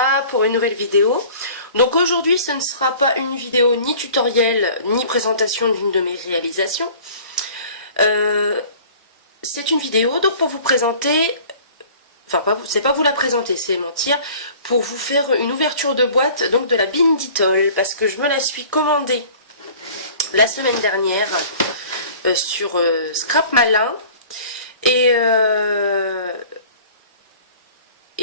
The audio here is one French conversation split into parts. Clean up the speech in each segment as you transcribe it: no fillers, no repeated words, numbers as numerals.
voilà pour une nouvelle vidéo. Donc aujourd'hui ce ne sera pas une vidéo ni tutoriel ni présentation d'une de mes réalisations. C'est une vidéo donc pour vous présenter, enfin c'est pas vous la présenter, c'est mentir, pour vous faire une ouverture de boîte donc de la Binditol, parce que je me la suis commandée la semaine dernière sur Scrap Malin et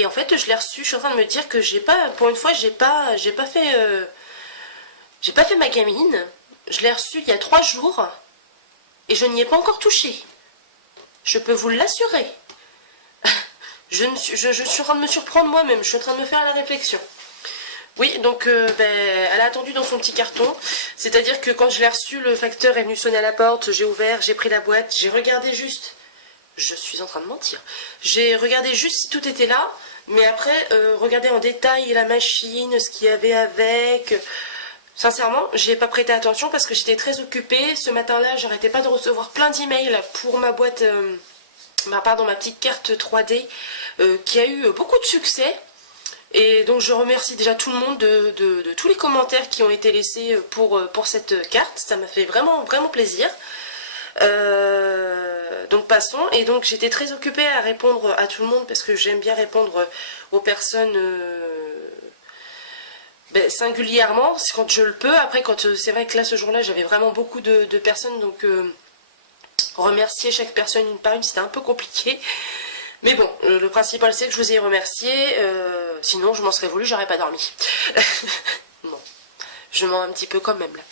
en fait je l'ai reçu. Je suis en train de me dire que j'ai pas, pour une fois j'ai pas fait ma gamine. Je l'ai reçu il y a 3 jours et je n'y ai pas encore touché. Je peux vous l'assurer. Je suis en train de me surprendre moi-même. Je suis en train de me faire la réflexion. Oui, donc elle a attendu dans son petit carton. C'est-à-dire que quand je l'ai reçu, le facteur est venu sonner à la porte. J'ai ouvert, j'ai pris la boîte, j'ai regardé juste. Je suis en train de mentir. J'ai regardé juste si tout était là. Mais après, regarder en détail la machine, ce qu'il y avait avec. Sincèrement, j'ai pas prêté attention parce que j'étais très occupée. Ce matin-là, j'arrêtais pas de recevoir plein d'emails pour ma boîte, ma petite carte 3D qui a eu beaucoup de succès. Et donc je remercie déjà tout le monde de tous les commentaires qui ont été laissés pour cette carte. Ça m'a fait vraiment, vraiment plaisir. Donc passons. Et donc j'étais très occupée à répondre à tout le monde parce que j'aime bien répondre aux personnes singulièrement quand je le peux. Après c'est vrai que là ce jour-là j'avais vraiment beaucoup de personnes, donc remercier chaque personne une par une c'était un peu compliqué. Mais bon, le principal c'est que je vous ai remercié, sinon je m'en serais voulu, j'aurais pas dormi. Non, je mens un petit peu quand même là.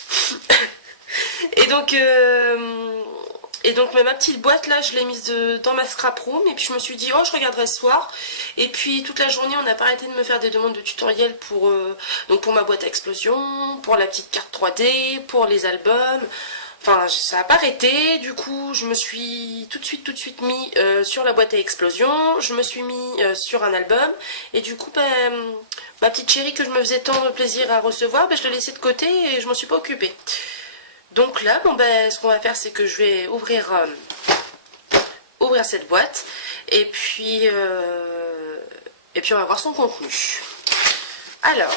Et donc ma petite boîte là, je l'ai mise dans ma scrap room et puis je me suis dit oh je regarderai ce soir. Et puis toute la journée on n'a pas arrêté de me faire des demandes de tutoriels pour ma boîte à explosion, pour la petite carte 3D, pour les albums. Enfin ça n'a pas arrêté, du coup je me suis tout de suite mis sur la boîte à explosion, je me suis mis sur un album et du coup ma petite chérie que je me faisais tant de plaisir à recevoir, je l'ai laissée de côté et je m'en suis pas occupée. Donc là, ce qu'on va faire, c'est que je vais ouvrir cette boîte et puis on va voir son contenu. Alors,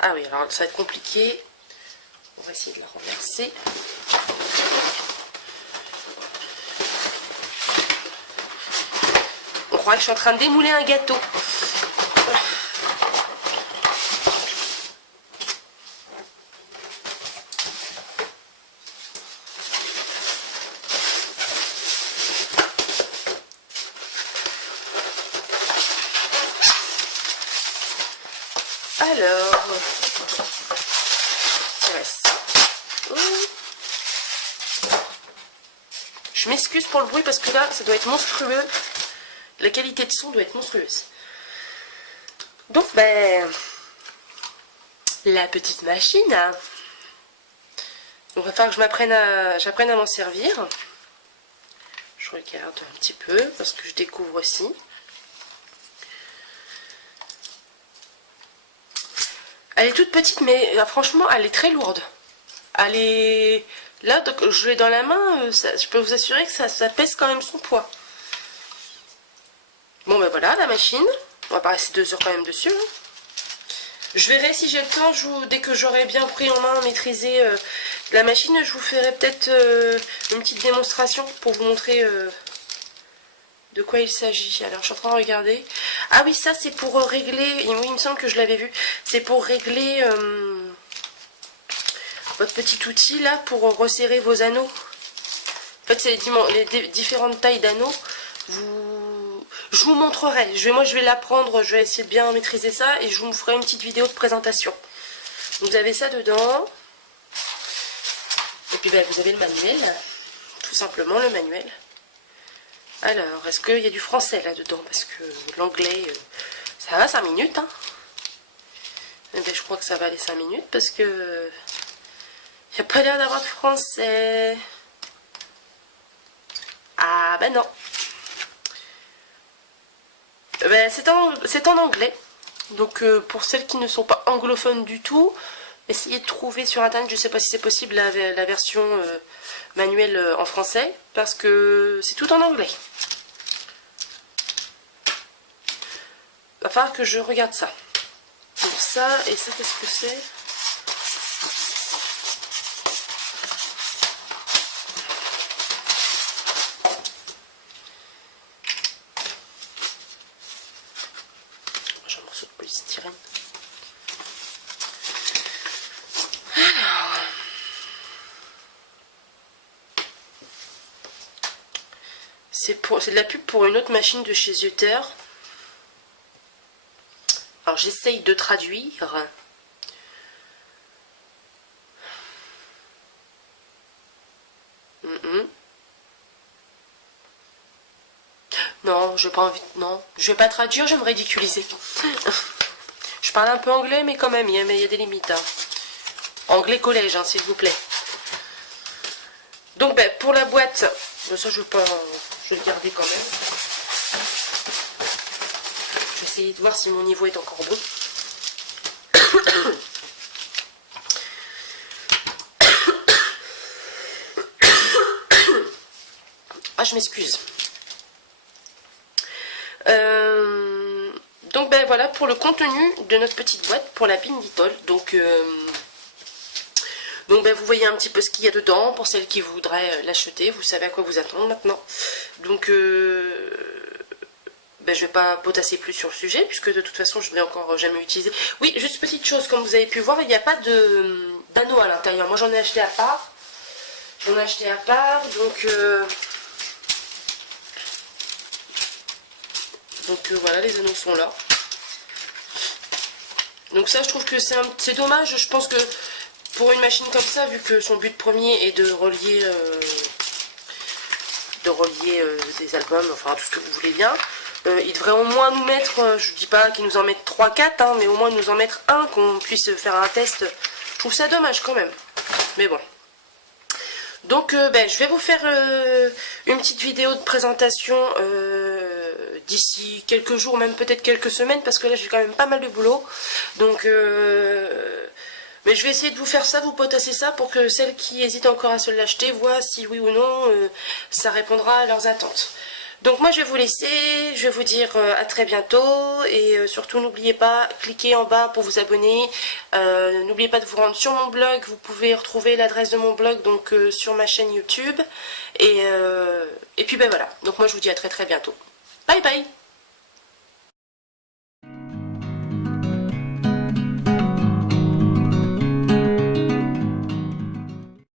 ah oui, alors ça va être compliqué. On va essayer de la renverser. On croit que je suis en train de démouler un gâteau. Alors, je m'excuse pour le bruit parce que là, ça doit être monstrueux. La qualité de son doit être monstrueuse. Donc, la petite machine. Il va falloir que j'apprenne à m'en servir. Je regarde un petit peu parce que je découvre aussi. Elle est toute petite, mais franchement, elle est très lourde. Elle est... Là, donc, je l'ai dans la main, je peux vous assurer que ça pèse quand même son poids. Bon, voilà, la machine. On va pas rester 2 heures quand même dessus. Je verrai si j'ai le temps, dès que j'aurai bien pris en main, maîtrisé la machine, je vous ferai peut-être une petite démonstration pour vous montrer de quoi il s'agit. Alors, je suis en train de regarder. Ah oui, ça, c'est pour régler... Oui, il me semble que je l'avais vu. C'est pour régler votre petit outil, là, pour resserrer vos anneaux. En fait, c'est les différentes tailles d'anneaux. Je vous montrerai. Moi, je vais l'apprendre. Je vais essayer de bien maîtriser ça. Et je vous ferai une petite vidéo de présentation. Vous avez ça dedans. Et puis, vous avez le manuel. Tout simplement, le manuel. Alors, est-ce qu'il y a du français là-dedans? Parce que l'anglais, ça va 5 minutes. Hein. Je crois que ça va aller 5 minutes parce que il n'y a pas l'air d'avoir de français. Ah non. C'est en anglais. Donc pour celles qui ne sont pas anglophones du tout, essayez de trouver sur internet, je ne sais pas si c'est possible, la version manuelle en français, parce que c'est tout en anglais. va falloir que je regarde ça. Donc ça, et ça, qu'est-ce que c'est? J'ai un morceau de polystyrène. Alors... c'est de la pub pour une autre machine de chez Zutter. Alors j'essaye de traduire. Non, je n'ai pas envie. Non, je vais pas traduire, je vais me ridiculiser. Je parle un peu anglais, mais quand même, il y a des limites. Hein. Anglais collège, hein, s'il vous plaît. Donc, ben, pour la boîte, ça je vais le garder quand même. Je vais essayer de voir si mon niveau est encore bon. Ah, je m'excuse. Donc ben voilà pour le contenu de notre petite boîte pour la Pin Little. Donc ben, vous voyez un petit peu ce qu'il y a dedans pour celles qui voudraient l'acheter. Vous savez à quoi vous attendre maintenant. Donc ben, je vais pas potasser plus sur le sujet puisque de toute façon je ne l'ai encore jamais utilisé. Oui, juste petite chose, comme vous avez pu voir, il n'y a pas d'anneau à l'intérieur. Moi j'en ai acheté à part. Donc voilà, les anneaux sont là. Donc ça, je trouve que c'est dommage. Je pense que pour une machine comme ça, vu que son but premier est de relier des albums, enfin tout ce que vous voulez bien, il devrait au moins nous mettre, je dis pas qu'ils nous en mettent 3-4, hein, mais au moins nous en mettre un, qu'on puisse faire un test. Je trouve ça dommage quand même. Mais bon. Donc ben, je vais vous faire une petite vidéo de présentation d'ici quelques jours, même peut-être quelques semaines, parce que là j'ai quand même pas mal de boulot. Donc mais je vais essayer de vous faire ça, vous potasser ça, pour que celles qui hésitent encore à se l'acheter voient si oui ou non ça répondra à leurs attentes. Donc moi je vais vous laisser, je vais vous dire à très bientôt, et surtout n'oubliez pas, cliquez en bas pour vous abonner, n'oubliez pas de vous rendre sur mon blog, vous pouvez retrouver l'adresse de mon blog donc sur ma chaîne YouTube, et puis ben voilà, donc moi je vous dis à très bientôt. Bye bye.